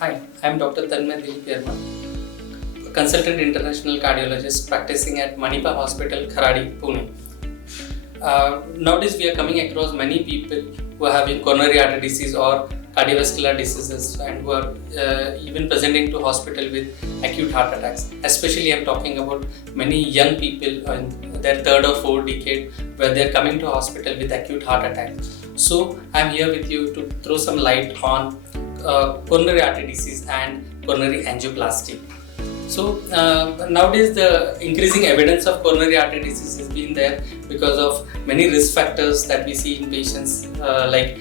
Hi, I am Dr. Tanmai Jain, consultant international cardiologist practicing at Manipal Hospital Kharadi, Pune. Nowadays, we are coming across many people who are having coronary artery disease or cardiovascular diseases and who are even presenting to hospital with acute heart attacks. Especially, I am talking about many young people in their third or fourth decade where they are coming to hospital with acute heart attack. So, I am here with you to throw some light on coronary artery disease and coronary angioplasty. So nowadays the increasing evidence of coronary artery disease has been there because of many risk factors that we see in patients like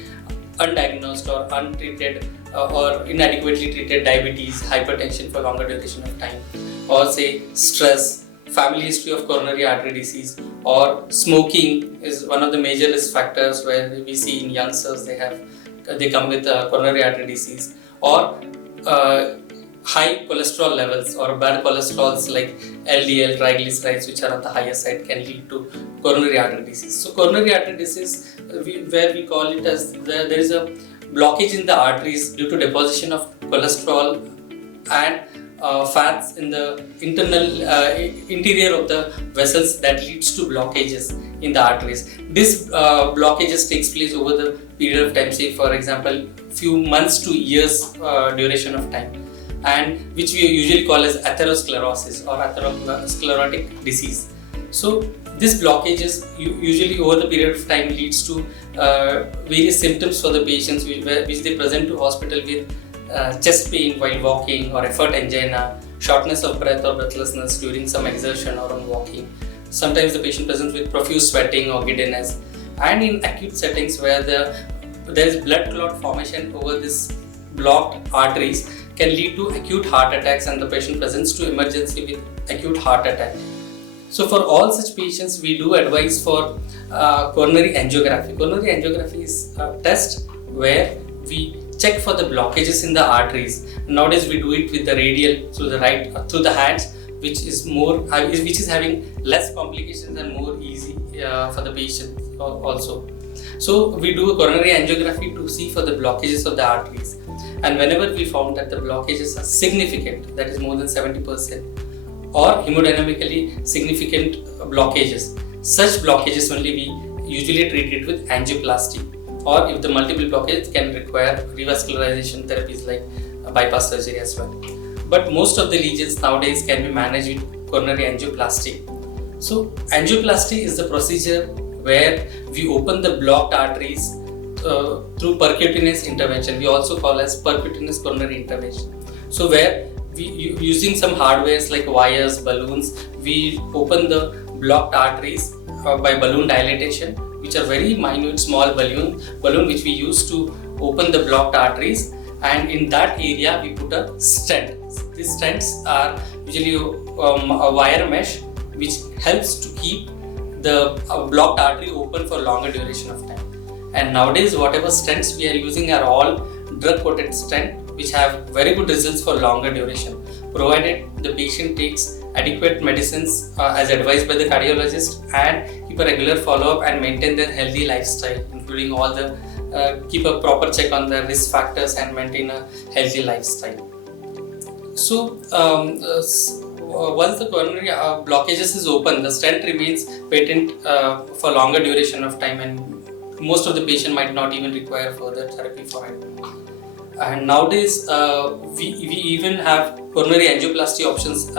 undiagnosed or untreated or inadequately treated diabetes, hypertension for longer duration of time, or say stress, family history of coronary artery disease, or smoking is one of the major risk factors where we see in youngsters they come with coronary artery disease, or high cholesterol levels or bad cholesterols like LDL, triglycerides, which are on the higher side, can lead to coronary artery disease. So coronary artery disease, where we call it as there is a blockage in the arteries due to deposition of cholesterol and fats in the interior of the vessels that leads to blockages in the arteries. This blockages takes place over the period of time, say for example few months to years duration of time, and which we usually call as atherosclerosis or atherosclerotic disease. So this blockages usually over the period of time leads to various symptoms for the patients which they present to hospital with chest pain while walking, or effort angina, shortness of breath or breathlessness during some exertion or on walking. Sometimes the patient presents with profuse sweating or giddiness, and in acute settings where there is blood clot formation over this blocked arteries can lead to acute heart attacks, and the patient presents to emergency with acute heart attack. So for all such patients, we do advise for coronary angiography. Coronary angiography is a test where we check for the blockages in the arteries. Nowadays we do it with the radial through the hands, which is having less complications and more easy for the patient also. So we do a coronary angiography to see for the blockages of the arteries, and whenever we found that the blockages are significant, that is more than 70%, or hemodynamically significant blockages, such blockages only we usually treat it with angioplasty, or if the multiple blockages can require revascularization therapies like bypass surgery as well. But most of the lesions nowadays can be managed with coronary angioplasty. So angioplasty is the procedure where we open the blocked arteries through percutaneous intervention. We also call as percutaneous coronary intervention. So where we using some hardwares like wires, balloons, we open the blocked arteries by balloon dilatation, which are very minute small balloon which we use to open the blocked arteries, and in that area we put a stent. These stents are usually a wire mesh which helps to keep the blocked artery open for longer duration of time. And nowadays whatever stents we are using are all drug coated stent which have very good results for longer duration, provided the patient takes adequate medicines as advised by the cardiologist and keep a regular follow-up and maintain their healthy lifestyle, including all the keep a proper check on the risk factors and maintain a healthy lifestyle. So once the coronary blockages is open, the stent remains patent for longer duration of time, and most of the patient might not even require further therapy for it. And nowadays we even have coronary angioplasty options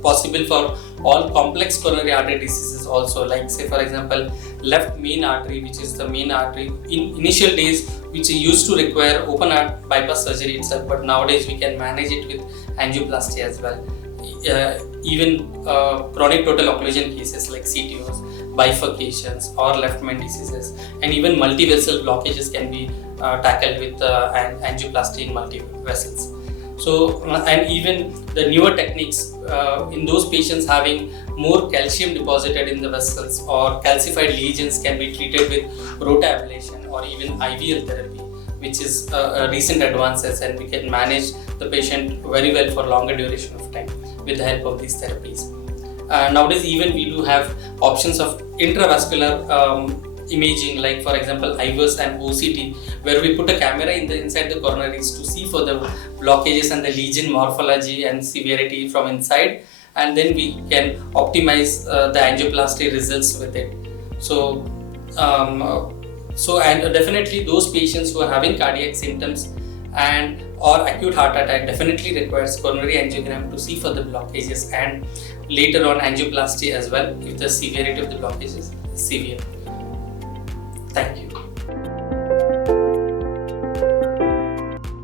possible for all complex coronary artery diseases also, like say for example left main artery, which is the main artery in initial days which used to require open heart bypass surgery itself, but nowadays we can manage it with angioplasty as well. Even chronic total occlusion cases like CTOs, bifurcations or left main diseases, and even multi-vessel blockages can be tackled with angioplasty in multi-vessels. So, and even the newer techniques in those patients having more calcium deposited in the vessels or calcified lesions can be treated with rotablation or even IVL therapy, which is recent advances, and we can manage the patient very well for longer duration of time with the help of these therapies. Nowadays even we do have options of intravascular imaging, like for example IVUS and OCT, where we put a camera inside the coronaries to see for the blockages and the lesion morphology and severity from inside, and then we can optimize the angioplasty results with it. So and definitely those patients who are having cardiac symptoms and or acute heart attack definitely requires coronary angiogram to see for the blockages, and later on angioplasty as well if the severity of the blockage is severe. Thank you.